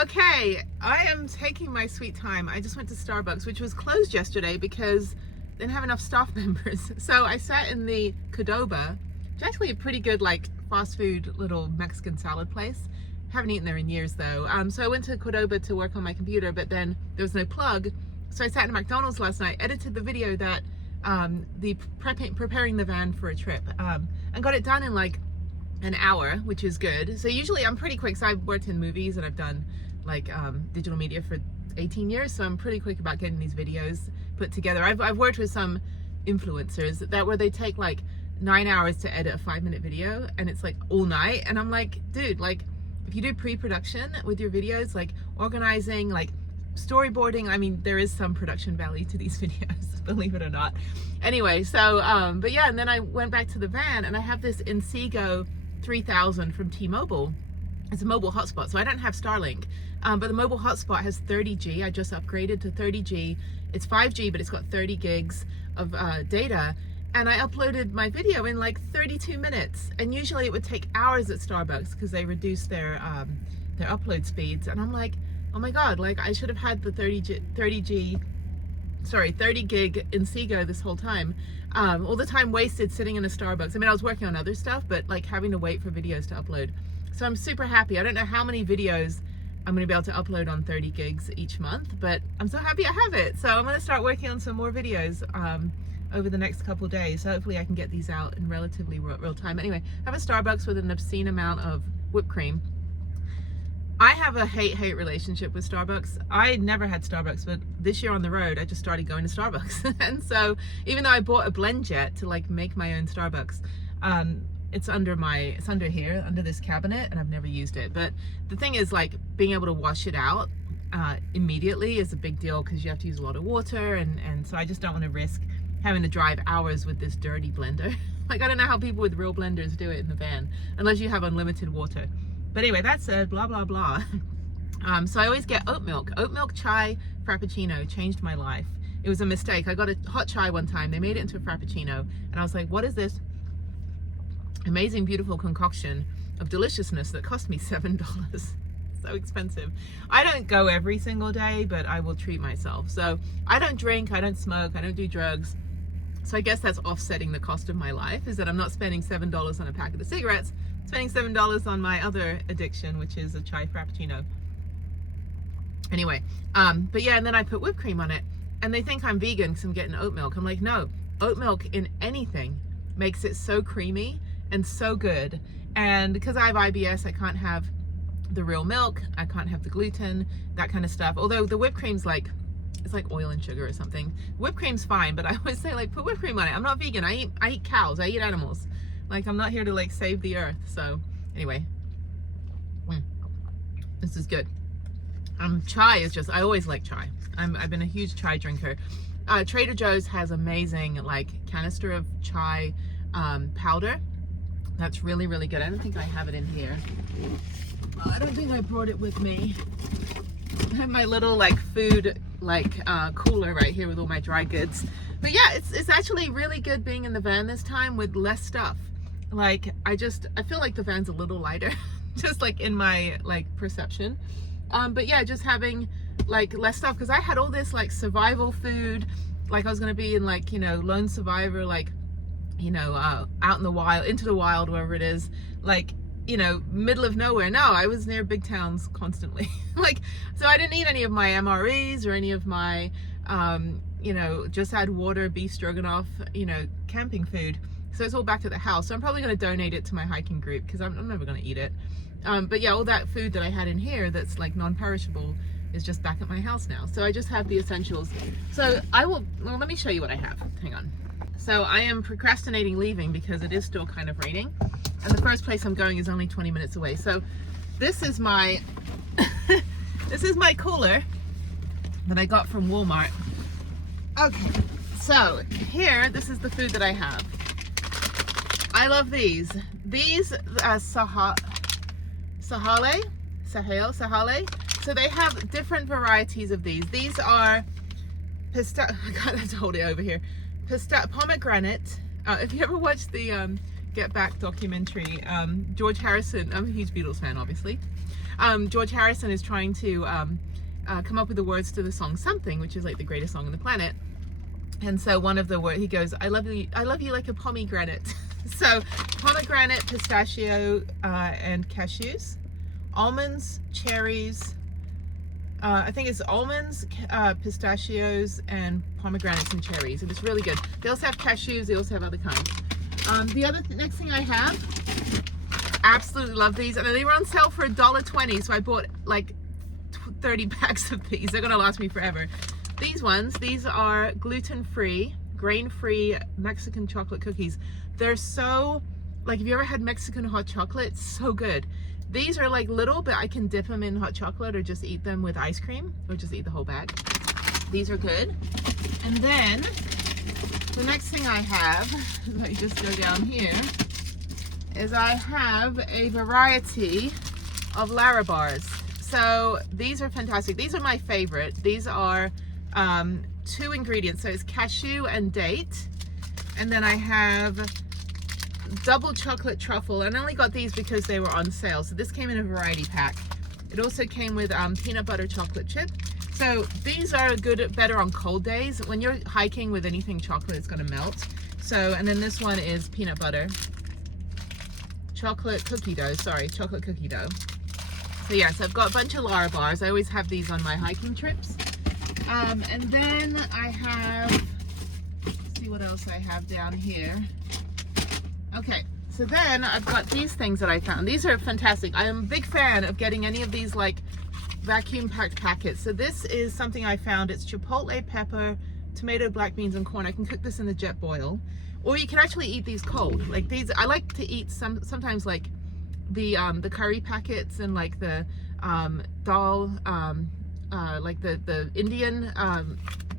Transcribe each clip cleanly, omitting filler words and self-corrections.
Okay, I am taking my sweet time. I just went to Starbucks, which was closed yesterday because they didn't have enough staff members. So I sat in the Qdoba, which is actually a pretty good like fast food little Mexican salad place. Haven't eaten there in years though. So I went to Qdoba to work on my computer, but then there was no plug. So I sat in McDonald's last night, edited the video that preparing the van for a trip, and got it done in like an hour, which is good. So usually I'm pretty quick. So I've worked in movies and I've done like digital media for 18 years. So I'm pretty quick about getting these videos put together. I've worked with some influencers that where they take like 9 hours to edit a 5-minute video and it's like all night. And I'm like, dude, like if you do pre-production with your videos, like organizing, like storyboarding, I mean, there is some production value to these videos, believe it or not. Anyway, so, but yeah, and then I went back to the van and I have this Inseego 3000 from T-Mobile. It's a mobile hotspot, so I don't have Starlink, but the mobile hotspot has 30G. I just upgraded to 30G. It's 5G, but it's got 30 gigs of data. And I uploaded my video in like 32 minutes. And usually it would take hours at Starbucks because they reduced their upload speeds. And I'm like, oh my God, like I should have had the 30 gig Inseego this whole time. All the time wasted sitting in a Starbucks. I mean, I was working on other stuff, but like having to wait for videos to upload. So I'm super happy. I don't know how many videos I'm going to be able to upload on 30 gigs each month, but I'm so happy I have it. So I'm going to start working on some more videos over the next couple days. So hopefully I can get these out in relatively real time. Anyway, I have a Starbucks with an obscene amount of whipped cream. I have a hate-hate relationship with Starbucks. I never had Starbucks, but this year on the road, I just started going to Starbucks. And so even though I bought a blend jet to like make my own Starbucks, it's under here, under this cabinet, and I've never used it. But the thing is, like, being able to wash it out immediately is a big deal because you have to use a lot of water, and so I just don't want to risk having to drive hours with this dirty blender. Like, I don't know how people with real blenders do it in the van, unless you have unlimited water. But anyway, that's blah, blah, blah. So I always get oat milk. Oat milk chai frappuccino changed my life. It was a mistake. I got a hot chai one time. They made it into a frappuccino. And I was like, what is this amazing, beautiful concoction of deliciousness that cost me $7? So expensive. I don't go every single day, but I will treat myself. So I don't drink, I don't smoke, I don't do drugs. So I guess that's offsetting the cost of my life, is that I'm not spending $7 on a packet of cigarettes, spending $7 on my other addiction, which is a chai frappuccino. Anyway, but yeah, and then I put whipped cream on it, and they think I'm vegan because I'm getting oat milk. I'm like, no, oat milk in anything makes it so creamy and so good. And because I have IBS, I can't have the real milk, I can't have the gluten, that kind of stuff. Although the whipped cream's like, it's like oil and sugar or something. Whipped cream's fine, but I always say like, put whipped cream on it. I'm not vegan, I eat cows, I eat animals. Like, I'm not here to like save the earth. So anyway, this is good. Chai is just, I always like chai. I've been a huge chai drinker. Trader Joe's has amazing like canister of chai powder. That's really, really good. I don't think I have it in here. I don't think I brought it with me. I have my little like food like cooler right here with all my dry goods. But yeah, it's actually really good being in the van this time with less stuff. Like I feel like the van's a little lighter, just like in my like perception. But yeah, just having like less stuff, because I had all this like survival food, like I was gonna be in like, you know, lone survivor, like, you know, out in the wild, into the wild, wherever it is, like, you know, middle of nowhere. No, I was near big towns constantly. Like, so I didn't eat any of my MREs or any of my, you know, just had water, beef stroganoff, you know, camping food. So it's all back at the house. So I'm probably going to donate it to my hiking group because I'm never going to eat it. But yeah, all that food that I had in here that's like non-perishable is just back at my house now. So I just have the essentials. So well, let me show you what I have. Hang on. So I am procrastinating leaving because it is still kind of raining. And the first place I'm going is only 20 minutes away. So this is my, this is my cooler that I got from Walmart. Okay, so here, this is the food that I have. I love these. These Sahale. So they have different varieties of these. These are I gotta hold it over here. Pomegranate. If you ever watched the Get Back documentary, George Harrison, I'm a huge Beatles fan, obviously. George Harrison is trying to come up with the words to the song Something, which is like the greatest song on the planet. And so one of the words, he goes, I love you like a pomegranate. So pomegranate, pistachio, and cashews, almonds, cherries, I think it's almonds, pistachios, and pomegranates and cherries, and it's really good. They also have cashews, they also have other kinds. The other next thing I have, absolutely love these, and they were on sale for $1.20, so I bought like 30 packs of these. They're gonna last me forever. These are gluten-free, grain-free Mexican chocolate cookies. They're so, like, if you ever had Mexican hot chocolate, it's so good. These are like little, but I can dip them in hot chocolate or just eat them with ice cream, or just eat the whole bag. These are good. And then the next thing I have, let me just go down here, is I have a variety of Lara bars. So these are fantastic. These are my favorite. These are 2 ingredients. So it's cashew and date. And then I have double chocolate truffle, and I only got these because they were on sale. So this came in a variety pack. It also came with peanut butter chocolate chip. So these are good, better on cold days. When you're hiking with anything chocolate, it's gonna melt. So, and then this one is peanut butter chocolate cookie dough. Sorry, chocolate cookie dough. So yeah, so I've got a bunch of Lara bars. I always have these on my hiking trips. And then I have, let's see what else I have down here. Okay, so then I've got these things that I found. These are fantastic. I am a big fan of getting any of these like vacuum packed packets. So this is something I found. It's chipotle pepper, tomato, black beans, and corn. I can cook this in the jet boil, or you can actually eat these cold. Like these, I like to eat sometimes like the curry packets and like the dal, like the Indian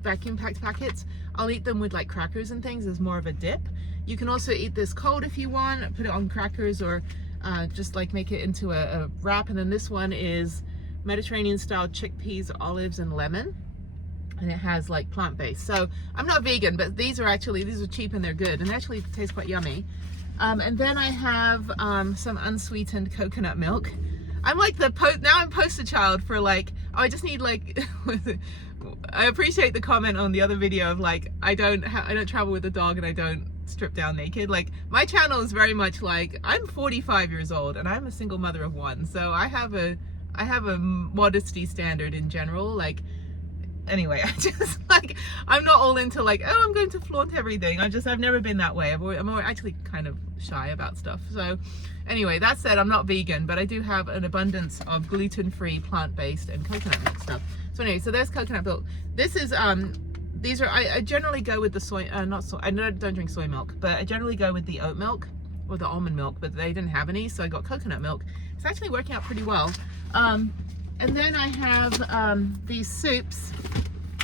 vacuum packed packets. I'll eat them with like crackers and things as more of a dip. You can also eat this cold if you want, put it on crackers, or just like make it into a wrap. And then this one is Mediterranean style chickpeas, olives, and lemon. And it has like plant-based. So I'm not vegan, but these are cheap and they're good, and they actually taste quite yummy. And then I have some unsweetened coconut milk. I'm like now I'm poster child for like, oh, I just need like, I appreciate the comment on the other video of like, I don't travel with a dog and I don't strip down naked. Like my channel is very much like, I'm 45 years old and I'm a single mother of 1. So I have a modesty standard in general. Like, anyway, I just like, I'm not all into like, oh, I'm going to flaunt everything. I've never been that way. I'm actually kind of shy about stuff. So anyway, that said, I'm not vegan, but I do have an abundance of gluten-free, plant-based, and coconut milk stuff. So anyway, so there's coconut milk. This is, these are, I generally go with the soy, I don't drink soy milk, but I generally go with the oat milk or the almond milk, but they didn't have any, so I got coconut milk. It's actually working out pretty well. And then I have these soups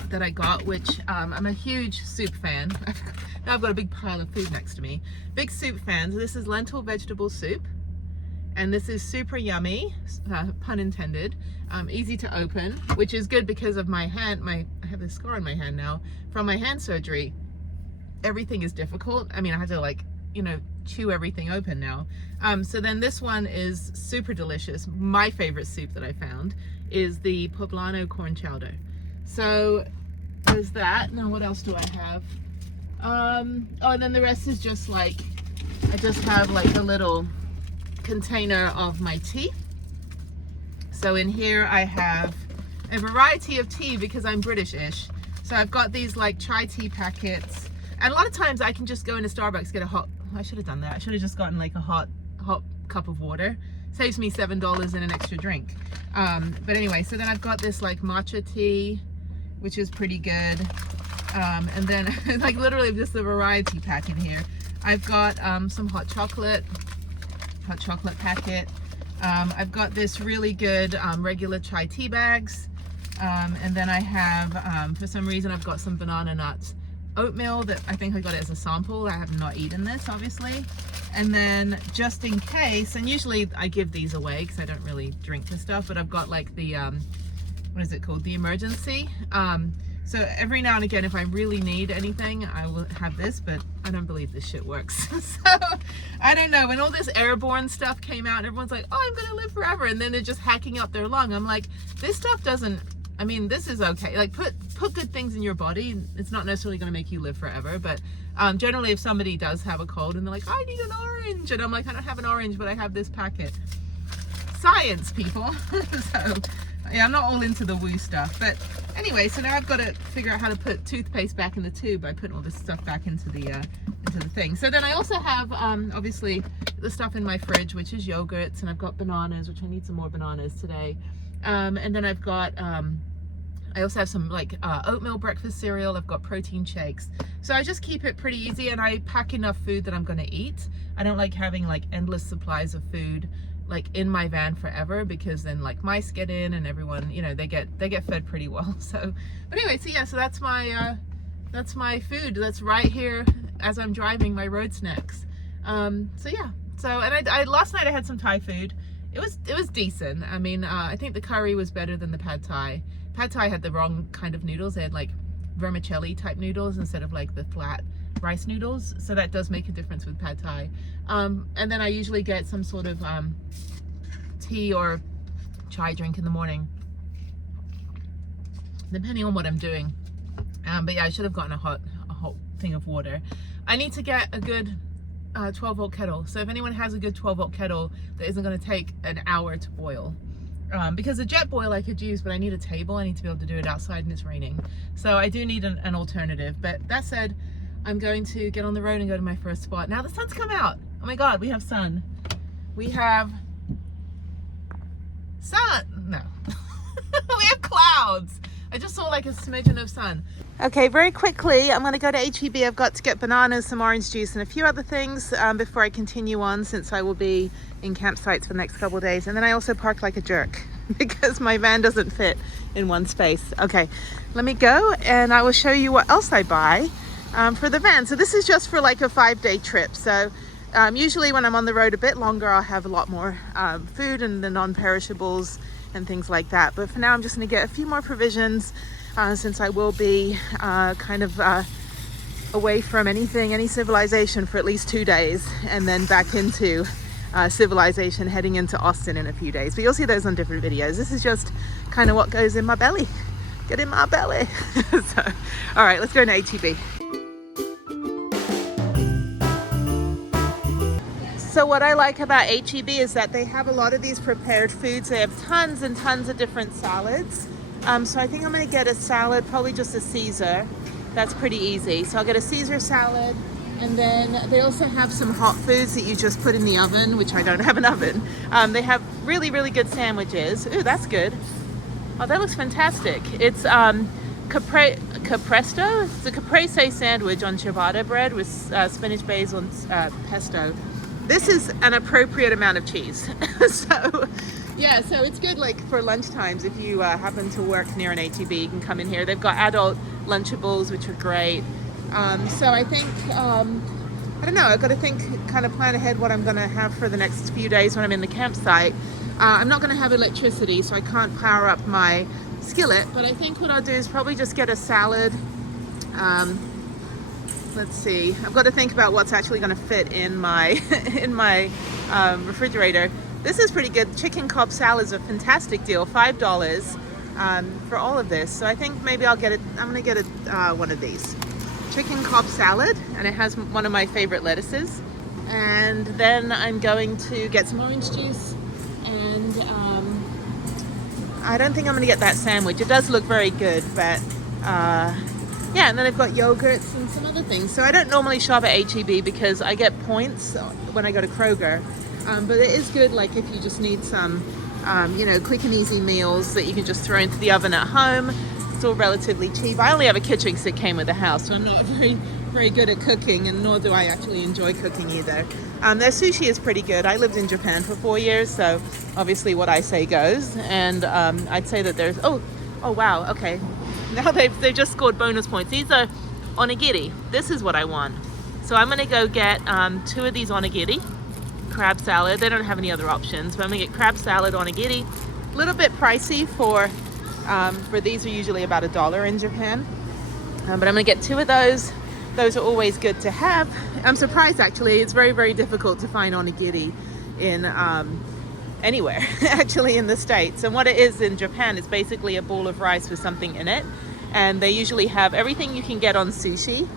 that I got, which I'm a huge soup fan. Now I've got a big pile of food next to me. Big soup fan. So this is lentil vegetable soup, and this is super yummy, pun intended. Easy to open, which is good because of my hand. I have this scar on my hand now from my hand surgery. Everything is difficult. I mean, I had to like, you know, chew everything open now. So then this one is super delicious. My favorite soup that I found is the poblano corn chowder. So there's that. Now what else do I have? Oh, and then the rest is just like, I just have like a little container of my tea. So in here I have a variety of tea because I'm British-ish. So I've got these like chai tea packets, and a lot of times I can just go into Starbucks, get a hot, I should have done that. I should have just gotten like a hot cup of water. Saves me $7 in an extra drink. But anyway, so then I've got this like matcha tea, which is pretty good. And then like literally just a variety pack in here. I've got some hot chocolate packet. I've got this really good regular chai tea bags. And then I have, for some reason, I've got some banana nuts oatmeal that I think I got it as a sample. I have not eaten this, obviously. And then just in case, and usually I give these away because I don't really drink this stuff, but I've got like the, what is it called? The emergency. So every now and again, if I really need anything, I will have this, but I don't believe this shit works. So I don't know. When all this airborne stuff came out and everyone's like, oh, I'm going to live forever. And then they're just hacking up their lung. I'm like, this stuff doesn't, I mean, this is okay. Like put good things in your body. It's not necessarily going to make you live forever. But generally, if somebody does have a cold and they're like, I need an orange. And I'm like, I don't have an orange, but I have this packet. Science, people. So yeah, I'm not all into the woo stuff, but anyway, so now I've got to figure out how to put toothpaste back in the tube by putting all this stuff back into the thing. So then I also have obviously the stuff in my fridge, which is yogurts, and I've got bananas, which I need some more bananas today. And then I've got I also have some like oatmeal breakfast cereal. I've got protein shakes. So I just keep it pretty easy, and I pack enough food that I'm going to eat. I don't like having like endless supplies of food like in my van forever, because then like mice get in and everyone, you know, they get fed pretty well. So but anyway, so yeah, so that's my food that's right here as I'm driving, my road snacks. So yeah, so and I last night I had some Thai food. It was decent. I mean, I think the curry was better than the pad Thai. Pad Thai had the wrong kind of noodles. They had like vermicelli type noodles instead of like the flat rice noodles, so that does make a difference with pad Thai. And then I usually get some sort of tea or chai drink in the morning, depending on what I'm doing. But yeah, I should have gotten a hot thing of water. I need to get a good 12 volt kettle. So if anyone has a good 12 volt kettle that isn't going to take an hour to boil, because a jet boil I could use, but I need a table. I need to be able to do it outside and it's raining. So I do need an alternative. But that said, I'm going to get on the road and go to my first spot. Now the sun's come out. Oh my God, we have sun. We have sun. No. We have clouds. I just saw like a smidgen of sun. Okay, very quickly, I'm going to go to HEB. I've got to get bananas, some orange juice, and a few other things before I continue on, since I will be in campsites for the next couple of days. And then I also park like a jerk because my van doesn't fit in one space. Okay, let me go and I will show you what else I buy for the van. So this is just for like a 5-day trip. So usually when I'm on the road a bit longer, I'll have a lot more food and the non-perishables and things like that. But for now, I'm just going to get a few more provisions since I will be kind of away from any civilization for at least 2 days, and then back into civilization heading into Austin in a few days. But you'll see those on different videos. This is just kind of what goes in my belly. Get in my belly. So, all right, let's go to HEB. So what I like about HEB is that they have a lot of these prepared foods. They have tons and tons of different salads. So I think I'm going to get a salad, probably just a Caesar. That's pretty easy. So I'll get a Caesar salad. And then they also have some hot foods that you just put in the oven, which I don't have an oven. They have really, really good sandwiches. Ooh, that's good. Oh, that looks fantastic. It's capresto. It's a caprese sandwich on ciabatta bread with spinach, basil, and pesto. This is an appropriate amount of cheese. So yeah, so it's good like for lunchtimes. If you happen to work near an HEB, you can come in here. They've got adult Lunchables, which are great. So I think, I don't know, I've got to kind of plan ahead what I'm going to have for the next few days when I'm in the campsite. I'm not going to have electricity, so I can't power up my skillet, but I think what I'll do is probably just get a salad. Let's see, I've got to think about what's actually going to fit in my refrigerator. This is pretty good. Chicken Cobb salad is a fantastic deal, $5 for all of this. So I think maybe I'll get it. I'm going to get one of these. Chicken Cobb salad, and it has one of my favorite lettuces. And then I'm going to get some orange juice, and I don't think I'm going to get that sandwich. It does look very good, but yeah, and then I've got yogurts and some other things. So I don't normally shop at HEB because I get points when I go to Kroger. But it is good, like if you just need some, you know, quick and easy meals that you can just throw into the oven at home. It's all relatively cheap. I only have a KitchenAid that came with the house, so I'm not very good at cooking, and nor do I actually enjoy cooking either. Their sushi is pretty good. I lived in Japan for 4 years, so obviously what I say goes. And I'd say that there's, oh wow, okay. Now they've just scored bonus points. These are onigiri. This is what I want. So I'm gonna go get 2 of these onigiri. Crab salad. They don't have any other options, but I'm gonna get crab salad onigiri. A little bit pricey for these are usually about $1 in Japan. But I'm gonna get 2 of those. Those are always good to have. I'm surprised actually, it's very, very difficult to find onigiri in anywhere actually in the States. And what it is in Japan, it's basically a ball of rice with something in it. And they usually have everything you can get on sushi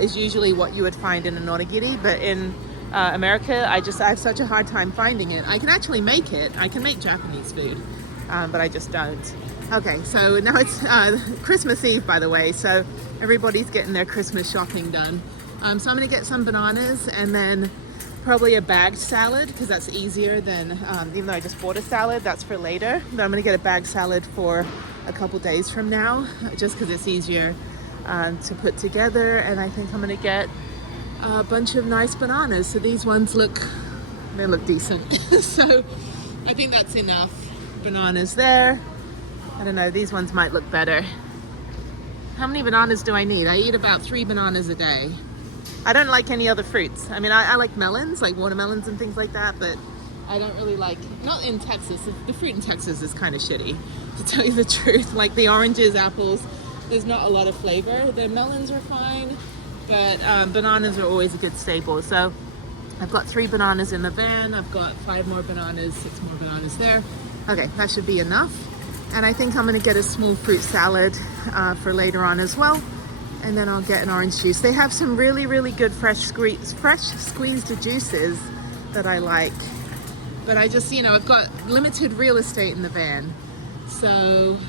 is usually what you would find in an onigiri. But in America, I have such a hard time finding it. I can actually make it. I can make Japanese food, but I just don't. Okay, so now it's Christmas Eve, by the way, so everybody's getting their Christmas shopping done. So I'm gonna get some bananas and then probably a bagged salad, because that's easier than, even though I just bought a salad, that's for later. But I'm gonna get a bagged salad for a couple days from now, just because it's easier to put together. And I think I'm gonna get a bunch of nice bananas. So these ones look decent. So I think that's enough bananas there. I don't know, these ones might look better. How many bananas do I need? I eat about 3 bananas a day. I don't like any other fruits. I mean, I like melons, like watermelons and things like that, but I don't really like, not in Texas. The fruit in Texas is kind of shitty, to tell you the truth. Like the oranges, apples, there's not a lot of flavor. The melons are fine, but bananas are always a good staple. So I've got 3 bananas in the van. I've got 5 more bananas, 6 more bananas there. Okay, that should be enough. And I think I'm gonna get a small fruit salad for later on as well. And then I'll get an orange juice. They have some really, really good fresh squeezed juices that I like. But I just, you know, I've got limited real estate in the van. So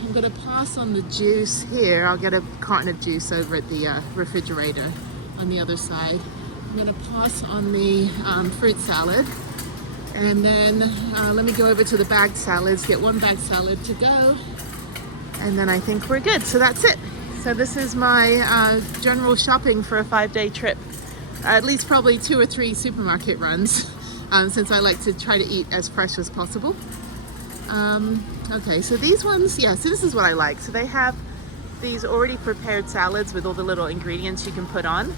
I'm gonna pass on the juice here. I'll get a carton of juice over at the refrigerator on the other side. I'm gonna pass on the fruit salad. And then let me go over to the bagged salads, get 1 bagged salad to go. And then I think we're good, so that's it. So this is my general shopping for a 5-day trip. At least probably 2 or 3 supermarket runs, since I like to try to eat as fresh as possible. Okay, so these ones, yeah, so this is what I like. So they have these already prepared salads with all the little ingredients you can put on,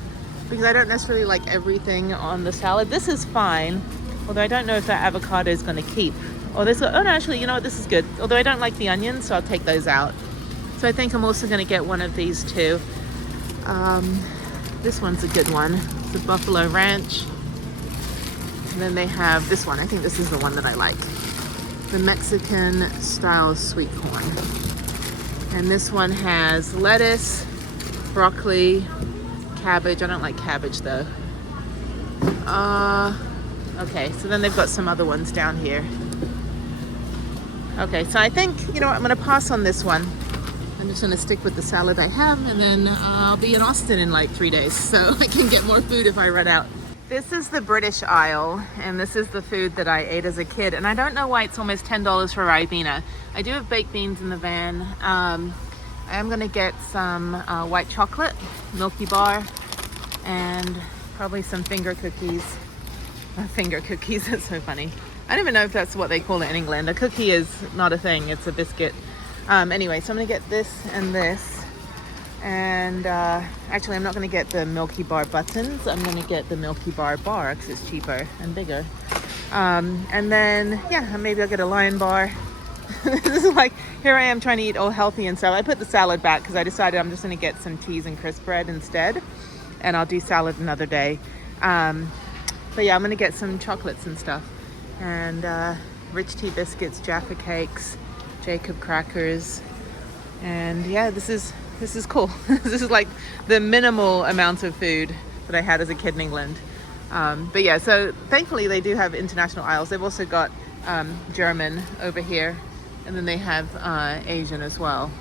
because I don't necessarily like everything on the salad. This is fine. Although I don't know if that avocado is going to keep. Oh no, actually, you know what, this is good. Although I don't like the onions, so I'll take those out. So I think I'm also going to get one of these too. This one's a good one. It's a Buffalo Ranch. And then they have this one. I think this is the one that I like. The Mexican style sweet corn. And this one has lettuce, broccoli, cabbage. I don't like cabbage though. Okay, so then they've got some other ones down here. Okay, so I think, you know what, I'm gonna pass on this one. I'm just gonna stick with the salad I have, and then I'll be in Austin in like 3 days, so I can get more food if I run out. This is the British aisle, and this is the food that I ate as a kid, and I don't know why it's almost $10 for Ribena. I do have baked beans in the van. I am gonna get some white chocolate, Milky Bar, and probably some finger cookies. Finger cookies, that's so funny. I don't even know if that's what they call it in England. A cookie is not a thing, it's a biscuit. Anyway, so I'm gonna get this and this. And actually I'm not gonna get the Milky Bar buttons. I'm gonna get the Milky Bar bar because it's cheaper and bigger. And then, yeah, maybe I'll get a Lion bar. This is like, here I am trying to eat all healthy and stuff. I put the salad back because I decided I'm just gonna get some cheese and crisp bread instead. And I'll do salad another day. But yeah, I'm gonna get some chocolates and stuff, and rich tea biscuits, Jaffa cakes, Jacob crackers, and yeah, this is cool. This is like the minimal amount of food that I had as a kid in England. But yeah, so thankfully they do have international aisles. They've also got German over here, and then they have Asian as well.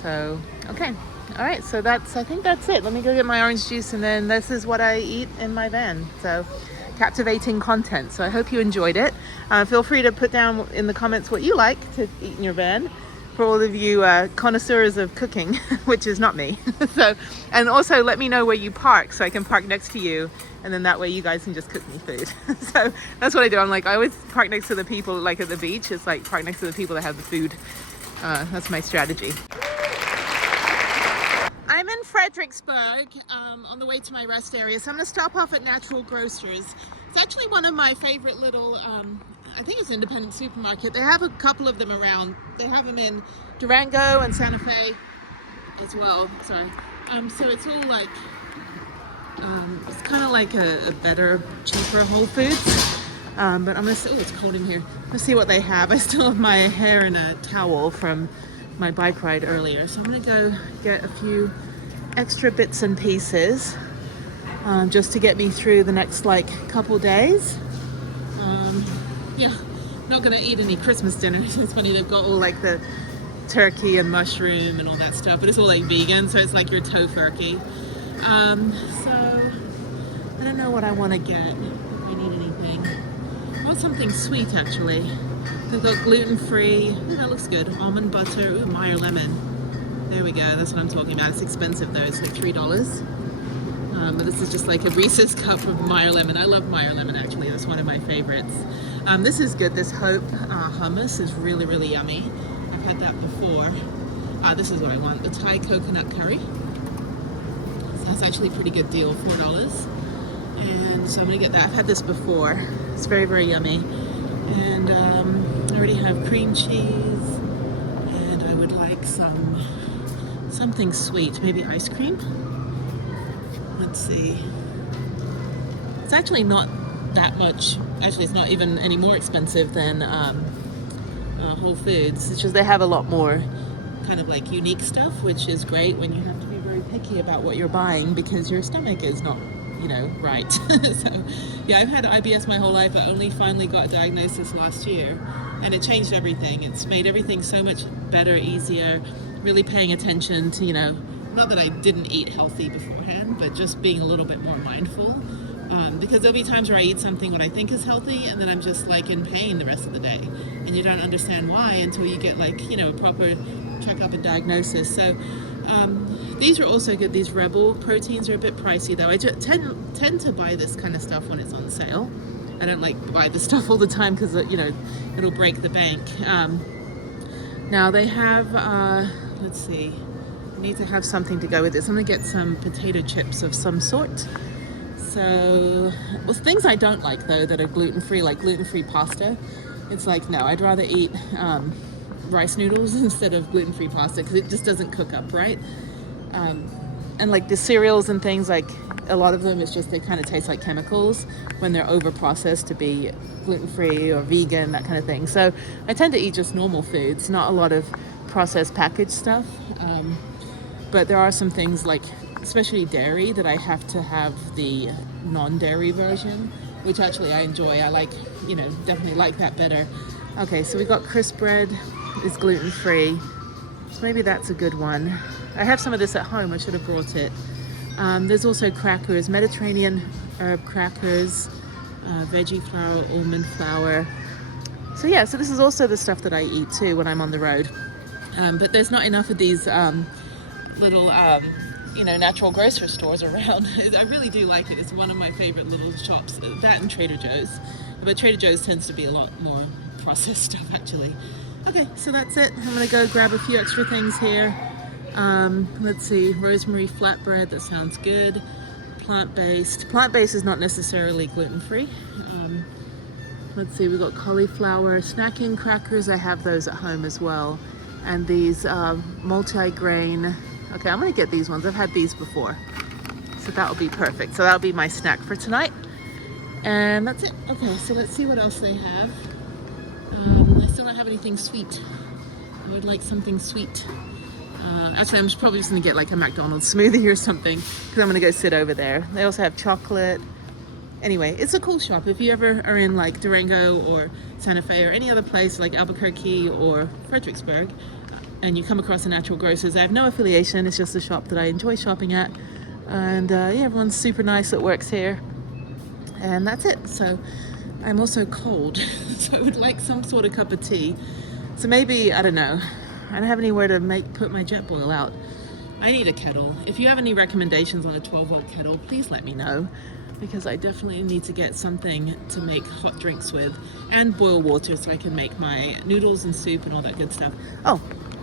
So okay. All right, so I think that's it. Let me go get my orange juice, and then this is what I eat in my van. So captivating content. So I hope you enjoyed it. Feel free to put down in the comments what you like to eat in your van, for all of you connoisseurs of cooking, which is not me. So, and also let me know where you park so I can park next to you, and then that way you guys can just cook me food. So that's what I do. I'm like, I always park next to the people, like at the beach. It's like park next to the people that have the food. That's my strategy. I'm in Fredericksburg on the way to my rest area, so I'm going to stop off at Natural Grocers. It's actually one of my favorite little, I think it's an independent supermarket. They have a couple of them around. They have them in Durango and Santa Fe as well. Sorry. So it's all like, it's kind of like a better, cheaper Whole Foods. But I'm gonna see, oh, it's cold in here. Let's see what they have. I still have my hair in a towel from my bike ride earlier. So I'm gonna go get a few extra bits and pieces just to get me through the next like couple days. Yeah, not gonna eat any Christmas dinner. It's funny, they've got all like the turkey and mushroom and all that stuff, but it's all like vegan, so it's like your tofurkey. So I don't know what I want to get, if I need anything. I want something sweet actually. They've got gluten-free, ooh, that looks good, almond butter, ooh, Meyer lemon. There we go, that's what I'm talking about. It's expensive though, it's like $3. But this is just like a Reese's cup of Meyer lemon. I love Meyer lemon actually, that's one of my favorites. This is good, this Hope hummus is really, really yummy. I've had that before. This is what I want, the Thai coconut curry. So that's actually a pretty good deal, $4. And so I'm gonna get that. I've had this before. It's very, very yummy. And I already have cream cheese. And I would like something sweet, maybe ice cream. Let's see. It's actually not that much. Actually, it's not even any more expensive than Whole Foods. It's just they have a lot more kind of like unique stuff, which is great when you have to be very picky about what you're buying because your stomach is not, you know, right. So yeah, I've had IBS my whole life. I only finally got a diagnosis last year, and it changed everything. It's made everything so much better, easier, really paying attention to, you know, not that I didn't eat healthy beforehand, but just being a little bit more mindful. Because there'll be times where I eat something what I think is healthy and then I'm just like in pain the rest of the day, and you don't understand why until you get like, you know, a proper checkup and diagnosis. So these are also good. These Rebel proteins are a bit pricey though. I just tend to buy this kind of stuff when it's on sale. I don't like buy this stuff all the time because, you know, it'll break the bank. Now they have, let's see, I need to have something to go with this. I'm gonna get some potato chips of some sort. So, well, things I don't like though that are gluten-free, like gluten-free pasta. It's like, no, I'd rather eat rice noodles instead of gluten-free pasta because it just doesn't cook up right. And like the cereals and things, like a lot of them, it's just they kind of taste like chemicals when they're over-processed to be gluten-free or vegan, that kind of thing. So I tend to eat just normal foods, not a lot of processed packaged stuff. But there are some things like, especially dairy, that I have to have the non-dairy version, which actually I enjoy. I like, you know, definitely like that better. Okay, so we got crisp bread, is gluten-free. So maybe that's a good one. I have some of this at home, I should have brought it. There's also crackers, Mediterranean herb crackers, veggie flour, almond flour. So yeah, so this is also the stuff that I eat too when I'm on the road. But there's not enough of these little you know, natural grocery stores around. I really do like it. It's one of my favorite little shops, that and Trader Joe's. But Trader Joe's tends to be a lot more processed stuff actually. Okay, so that's it. I'm gonna go grab a few extra things here. Let's see, rosemary flatbread, that sounds good. Plant-based. Plant-based is not necessarily gluten-free. Let's see, we've got cauliflower snacking crackers. I have those at home as well. And these multi-grain. Okay, I'm gonna get these ones. I've had these before. So that'll be perfect. So that'll be my snack for tonight. And that's it. Okay, so let's see what else they have. I still don't have anything sweet. I would like something sweet. Actually, I'm probably just gonna get like a McDonald's smoothie or something because I'm gonna go sit over there. They also have chocolate. Anyway, it's a cool shop. If you ever are in like Durango or Santa Fe or any other place like Albuquerque or Fredericksburg, and you come across a natural grocers, I have no affiliation. It's just a shop that I enjoy shopping at. And yeah, everyone's super nice that works here. And that's it. So I'm also cold, so I would like some sort of cup of tea. So maybe, I don't know, I don't have anywhere to put my jet boil out. I need a kettle. If you have any recommendations on a 12-volt kettle, please let me know, because I definitely need to get something to make hot drinks with and boil water so I can make my noodles and soup and all that good stuff. Oh,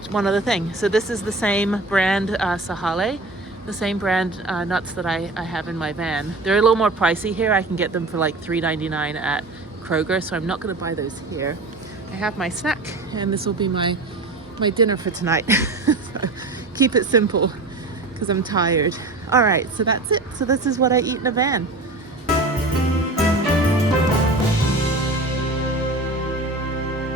one other thing. So this is the same brand, Sahale, the same brand nuts that I have in my van. They're a little more pricey here. I can get them for like $3.99 at Kroger, so I'm not gonna buy those here. I have my snack, and this will be my dinner for tonight. So keep it simple, because I'm tired. All right, so that's it. So this is what I eat in a van.